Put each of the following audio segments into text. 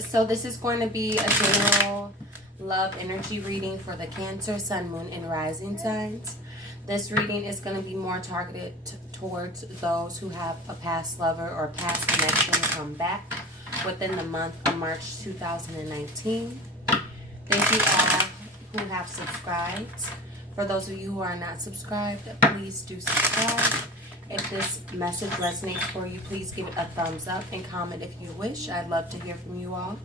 So this is going to be a general love energy reading for the Cancer, Sun, Moon, and Rising signs. This reading is going to be more targeted towards those who have a past lover or past connection come back within the month of March 2019. Thank you all who have subscribed. For those of you who are not subscribed, please do subscribe. If this message resonates for you, please give it a thumbs up and comment if you wish. I'd love to hear from you all.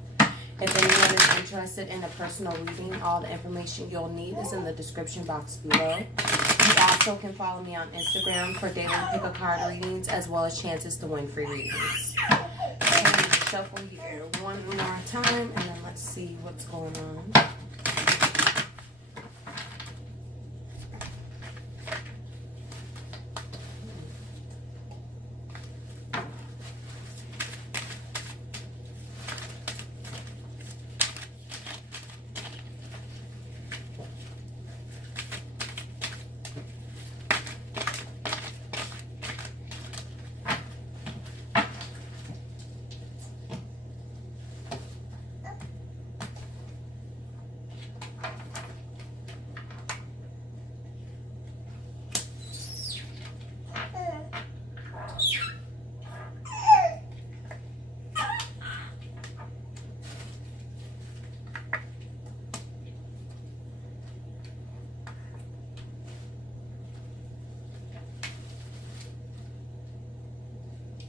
If anyone is interested in a personal reading, all the information you'll need is in the description box below. You also can follow me on Instagram for daily pick-a-card readings as well as chances to win free readings. I'm going to shuffle here one more time and then let's see what's going on.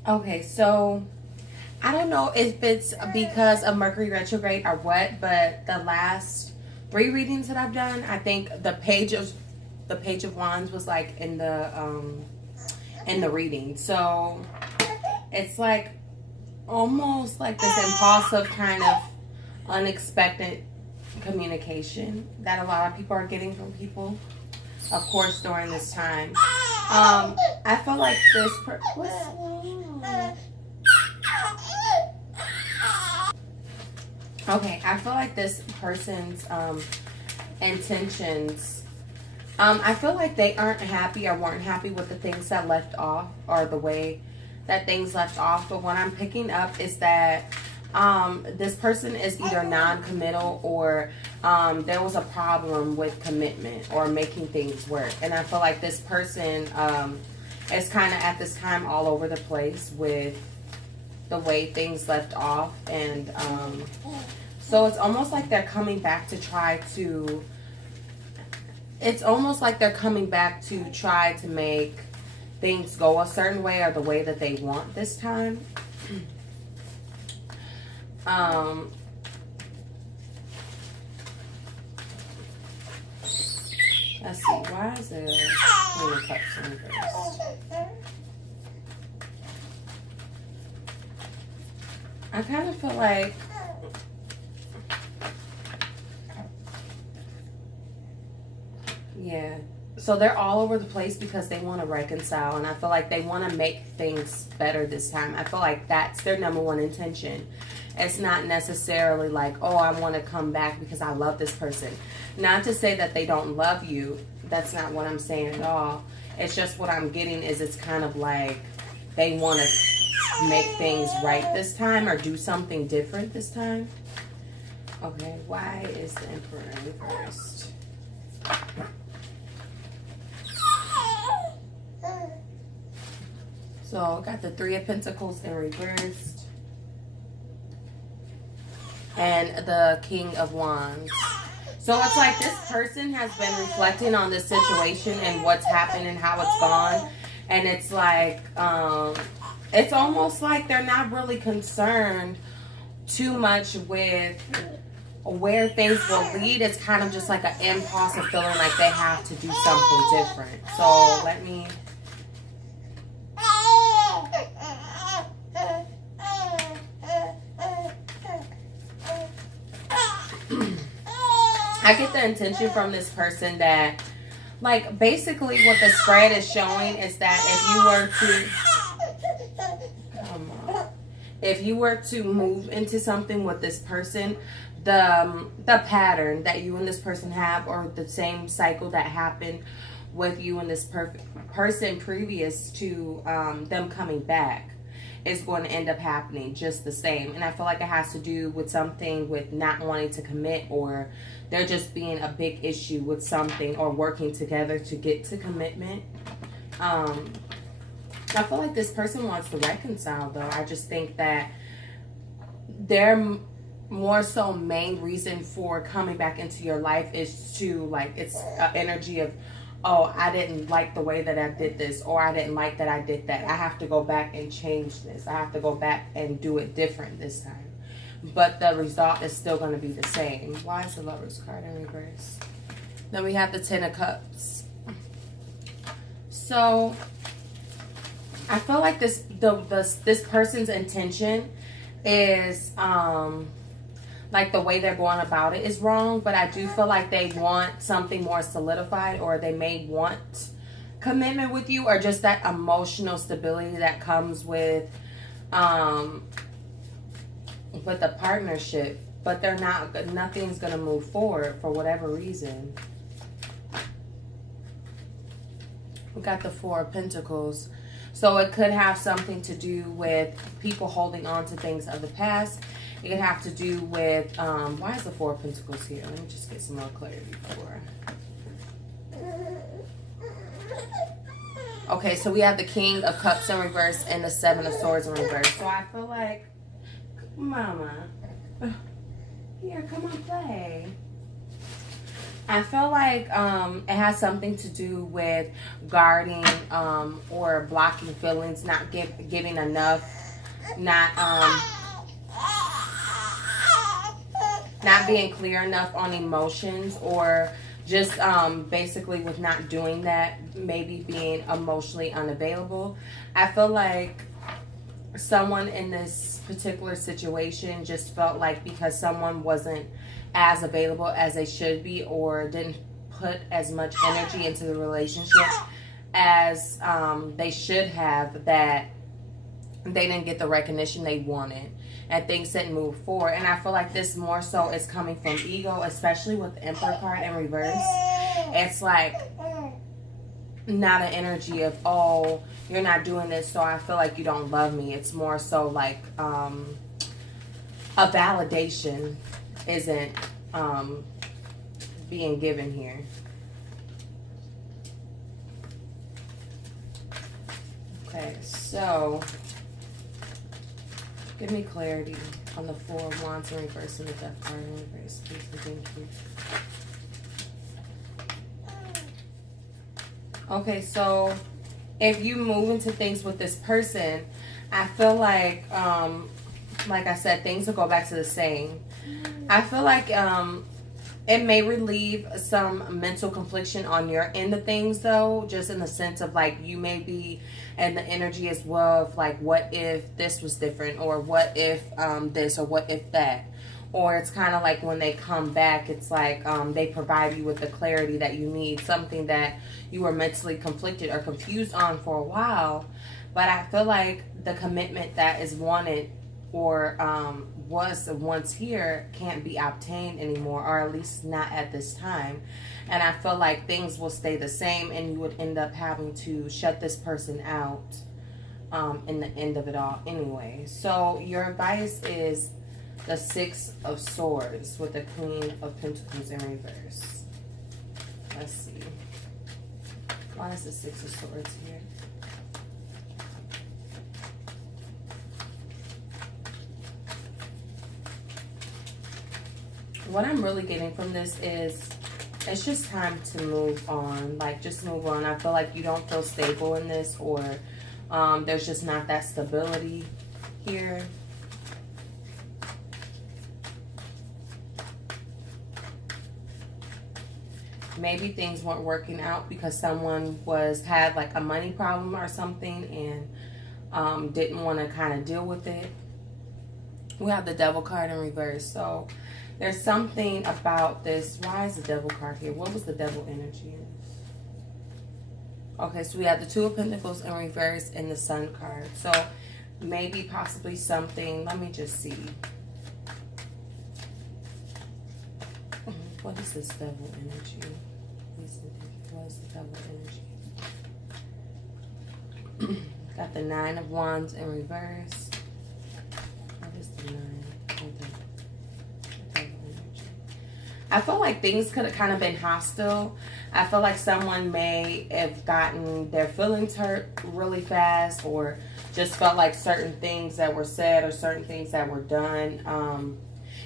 Okay, so I don't know if it's because of Mercury retrograde or what, but the last 3 readings that I've done, I think the Page of Wands was like in the reading. So it's like almost like this impulsive kind of unexpected communication that a lot of people are getting from people, of course, during this time. I feel like this I feel like this person's intentions, I feel like they aren't happy or weren't happy with the things that left off or the way that things left off. But what I'm picking up is that this person is either non-committal or there was a problem with commitment or making things work. And I feel like this person is kind of at this time all over the place with the way things left off. And so it's almost like they're coming back to try to, make things go a certain way or the way that they want this time. Let's see, why is there Queen of Cups in reverse? I kind of feel like so they're all over the place because they want to reconcile, and I feel like they want to make things better this time. I feel like that's their number one intention. It's not necessarily like, oh, I want to come back because I love this person. Not to say that they don't love you. That's not what I'm saying at all. It's just what I'm getting is it's kind of like they want to make things right this time or do something different this time. Okay, why is the Emperor reversed? So I got the 3 of Pentacles in reversed and the King of Wands. So it's like this person has been reflecting on this situation and what's happened and how it's gone. And it's like, it's almost like they're not really concerned too much with where things will lead. It's kind of just like an impulse of feeling like they have to do something different. So let me... I get the intention from this person that, like, basically what the spread is showing is that if you were to move into something with this person, the pattern that you and this person have, or the same cycle that happened with you and this person previous to them coming back, is going to end up happening just the same. And I feel like it has to do with something with not wanting to commit, or there just being a big issue with something, or working together to get to commitment. I feel like this person wants to reconcile, though. I just think that their more so main reason for coming back into your life is to, like, it's an energy of, oh, I didn't like the way that I did this, or I didn't like that I did that. I have to go back and change this. I have to go back and do it different this time. But the result is still going to be the same. Why is the Lover's card in reverse? Then we have the Ten of Cups. So I feel like this person's intention is like the way they're going about it is wrong, but I do feel like they want something more solidified, or they may want commitment with you, or just that emotional stability that comes with the partnership, but they're not, nothing's gonna move forward for whatever reason. We got the Four of Pentacles. So it could have something to do with people holding on to things of the past. It could have to do with, why is the Four of Pentacles here? Let me just get some more clarity for. Okay, so we have the King of Cups in reverse and the Seven of Swords in reverse. So I feel like, Mama, here, come on, play. I feel like it has something to do with guarding or blocking feelings, not giving enough, not being clear enough on emotions, or just basically with not doing that, maybe being emotionally unavailable. I feel like someone in this particular situation just felt like because someone wasn't as available as they should be, or didn't put as much energy into the relationship as they should have, that they didn't get the recognition they wanted and things didn't move forward. And I feel like this more so is coming from ego, especially with the Emperor card in reverse. It's like not an energy of, oh, you're not doing this, so I feel like you don't love me. It's more so like a validation isn't being given here. Okay, so give me clarity on the Four of Wands in reverse and the Death card in reverse, please and thank you. Okay, so if you move into things with this person, I feel like I said, things will go back to the same. I feel like it may relieve some mental confliction on your end of things, though, just in the sense of like you may be in the energy as well of like, what if this was different, or what if this, or what if that. Or it's kind of like when they come back, it's like they provide you with the clarity that you need, something that you were mentally conflicted or confused on for a while. But I feel like the commitment that is wanted, or was once here, can't be obtained anymore, or at least not at this time. And I feel like things will stay the same, and you would end up having to shut this person out in the end of it all anyway. So your advice is the Six of Swords with the Queen of Pentacles in reverse. Let's see. Why is the Six of Swords here? What I'm really getting from this is it's just time to move on. Like, just move on. I feel like you don't feel stable in this, or there's just not that stability here. Maybe things weren't working out because someone had like a money problem or something, and didn't want to kind of deal with it. We have the Devil card in reverse. So there's something about this. Why is the Devil card here? What was the Devil energy in this? Okay, so we have the Two of Pentacles in reverse and the Sun card. So maybe possibly something. Let me just see. What is this Devil energy? What is the Devil energy? Got the 9 of Wands in reverse. What is the 9? I feel like things could have kind of been hostile. I feel like someone may have gotten their feelings hurt really fast, or just felt like certain things that were said or certain things that were done.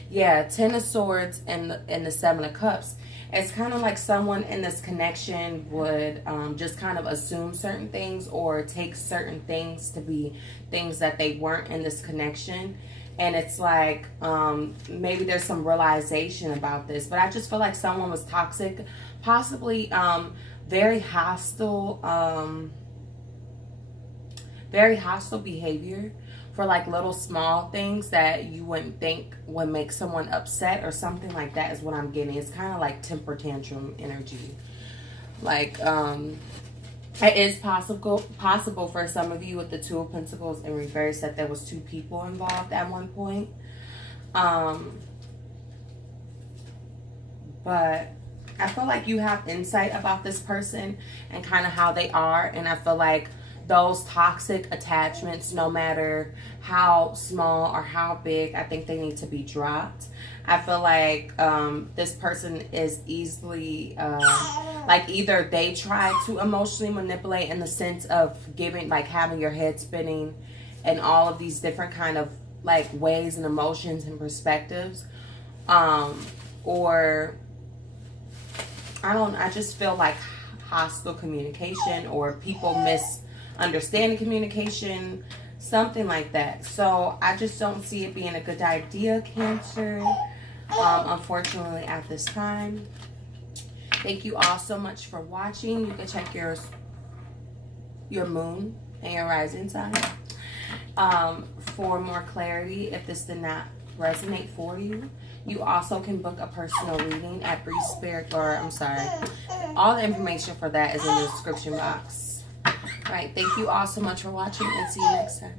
Yeah, 10 of Swords and the 7 of Cups. It's kind of like someone in this connection would just kind of assume certain things or take certain things to be things that they weren't in this connection. And it's like maybe there's some realization about this. But I just feel like someone was toxic, possibly very hostile behavior for like little small things that you wouldn't think would make someone upset or something like that is what I'm getting. It's kind of like temper tantrum energy. Like it is possible for some of you with the 2 of Pentacles in reverse that there was 2 people involved at one point. But I feel like you have insight about this person and kind of how they are. And I feel like those toxic attachments, no matter how small or how big, I think they need to be dropped. I feel like this person is easily, like either they try to emotionally manipulate in the sense of giving, like having your head spinning and all of these different kind of like ways and emotions and perspectives. Or I just feel like hostile communication or people misunderstanding communication, something like that. So I just don't see it being a good idea, Cancer, unfortunately at this time. Thank you all so much for watching. You can check your moon and your rising sign for more clarity if this did not resonate for you. You also can book a personal reading at all the information for that is in the description box. All right, thank you all so much for watching, and see you next time.